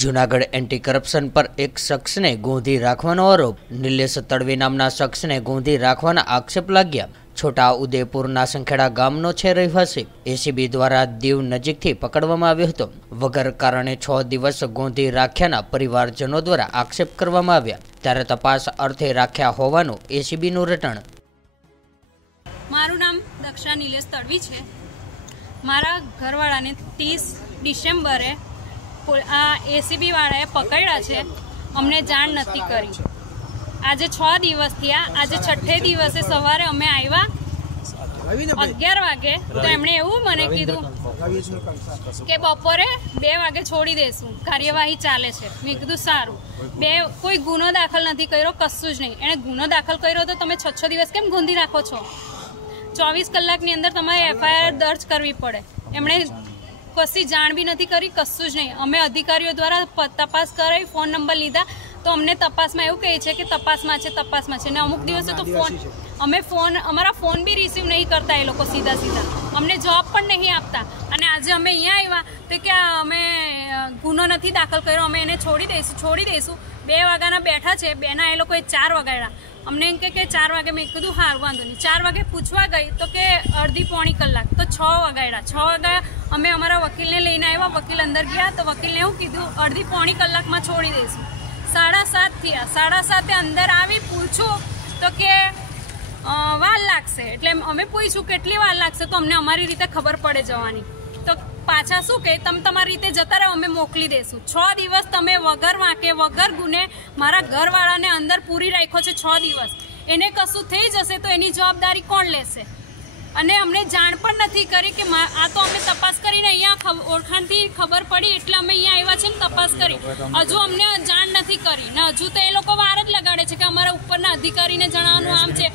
Junagadh anti corruption पर एक शख्स ने गोंधी राखवानो आरोप। निलेश तड़वी नामना शख्स ने गोंधी राखवाना आक्षेप लाग्या। छोटा उदेपुरना संखेड़ा गामनो छे रहवासी एसीबी द्वारा दीव नजीकथी पकड़वामां आव्यो हतो। वगर कारणे 6 दिवस गोंधी राख्याना परिवारजनो द्वारा आक्षेप करवामां आव्या, त्यारे तपास अर्थे राख्या होवानुं एसीबीनुं रटण। मारुं नाम दक्षा निलेश तड़वी छे। मारा घरवाळाने 30 डिसेम्बरे एसीबी वाळाए पकड्या छे। अमने जाण नथी करी। आज 6 दिवस थया। आज 6ठे दिवसे सवारे अमे आव्या 11 वागे तो एमणे एवुं मने कीधुं के बपोरे 2 वागे छोड़ी देशुं, कार्यवाही चाले छे। मैं कीधुं सारुं। कोई गुनो दाखल नथी कर्यो, कशुं ज नहीं। एणे गुनो दाखल कर्यो तो तमे 6 दिवस केम गोंधी राखो छो? 24 कलाकनी अंदर तमारे एफआईआर दर्ज करवी पड़े। एमणे कशी जाण भी नहीं करी, कशुं ज नहीं। अमे अधिकारीओ द्वारा तपास कराई, फोन नंबर लीधा तो अमने तपास में एवुं कहे छे के तपास में छे, तपास में छे। ने अमुक दिवसे तो फोन अमारा फोन भी रिसीव नहीं करता ए लोको, सीधा सीधा अमने जवाब पण नहीं आपता। अने आज अमे अहींया आव्या तो के अमे गुनो नथी दाखल कर्यो, अमे एने छोड़ी देशुं। 2 वाग्याना बैठा छे, बेना ए लोकोए 4 वाग्या। अमने एम के 4 वागे मैं कीधुं हार वांधो नहीं। 4 वागे पूछवा गई तो के अर्धी पौणी कलाक, तो 6 वाग्या। 6 वाग्या अमे अमारा वकील ने लईने आव्या। वकील अंदर गया तो वकील ने एवुं कीधुं अर्धी पौणी कलाक में छोड़ी देशुं। 7:30 थया। 7:30 अंदर आवी पूछूं तो के वार लागशे। एटले अमे पूछ्युं કેટલી વાર लागशे तो अमने अमारी रीते खबर पड़े जवानी। तो पाछा शुं के तमे तमारी रीते जता रहो, अमे मोकली देशुं। 6 दिवस तमे वगर वाके वगर गुने मारा घरवाळाने अंदर पूरी राख्यो छे। 6 दिवस एने कशुं थई जशे तो एनी जवाबदारी कोण लेशे? अने अमने जाण पण नथी करी के आ तो अमे तपास करीने अहींया ओळखाणथी खबर पड़ी एटले अमे अहींया आव्या छे ने तपास करी। हजू अमने जाण नथी करी ने हजू तो ए लोको वार ज लगाडे छे के अमारा उपરના अधिकारीने जणावવાનું आम छे।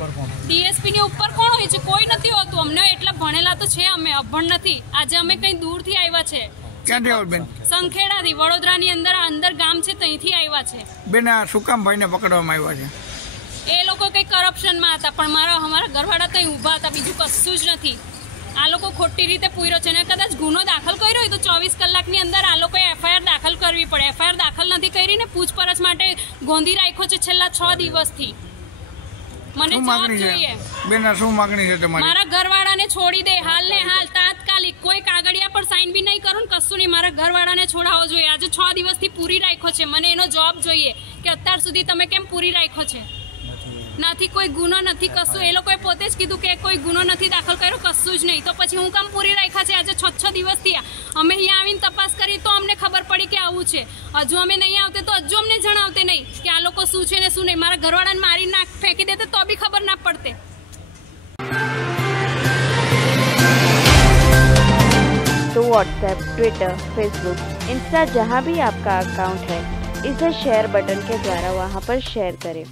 डीएसपी ની ઉપર કોણ હોય છે? કોઈ નથી હોતું। અમને એટલા ભણેલા તો છે, અમે અભણ નથી। આજે અમે કઈ દૂરથી આવ્યા છે। ક્યાંથી આવો બેન? સંખેડાથી, વડોદરાની અંદર ગામ છે, ત્યાંથી આવ્યા છે। બેન આ શું કામ ભાઈને પકડવામાં આવ્યા છે? એ લોકો કઈ કરપ્શનમાં હતા, પણ અમારા ઘરવાળા તો ઊભા હતા, બીજું કશું જ નથી। આ લોકો ખોટી રીતે પૂર્યો છે ને કદાચ ગુનો દાખલ કર્યો હોય તો 24 કલાકની અંદર આ લોકોએ એફઆઈઆર દાખલ કરવી પડે। એફઆઈઆર દાખલ નથી કરી ને પૂછપરછ માટે ગોંધી રાખ્યો છે છેલ્લા 6 દિવસથી। મને જવાબ જોઈએ। બેન શું માંગણી છે તમારી? મારા ઘરવાળાને છોડી દે, હાલ ને હાલ, તાત્કાલિક। કોઈ કાગળિયા પર સાઈન બી નહીં કરું, કશું નહીં। મારા ઘરવાળાને છોડાવવો જોઈએ। આજે 6 દિવસથી પૂરી રાખ્યો છે। મને એનો જવાબ જોઈએ કે અત્યાર સુધી તમે કેમ પૂરી રાખ્યો છે? નથી કોઈ ગુનો નથી, કશું। એ લોકોએ પોતે જ કીધું કે કોઈ ગુનો નથી દાખલ કર્યો, કશું જ નહીં। તો પછી હું કામ પૂરી રાખ્યા છે? આજે 6 દિવસ થયા। અમે અહીંયા આવીને તપાસ કરી તો અમને ખબર પડી કે આવું છે। હજુ અમે નહીં આવતે તો હજુ અમને જણાવતે નહીં કે આ લોકો શું છે ને શું નહીં। મારા ઘરવાળાને મારી નાખ ફેંકી દેતે તો બી ખબર ના પડતે। तो व्हाट्सएप, ट्विटर, फेसबुक, इंस्टा जहाँ भी आपका अकाउंट है, इसे शेयर बटन के द्वारा वहाँ पर शेयर करें।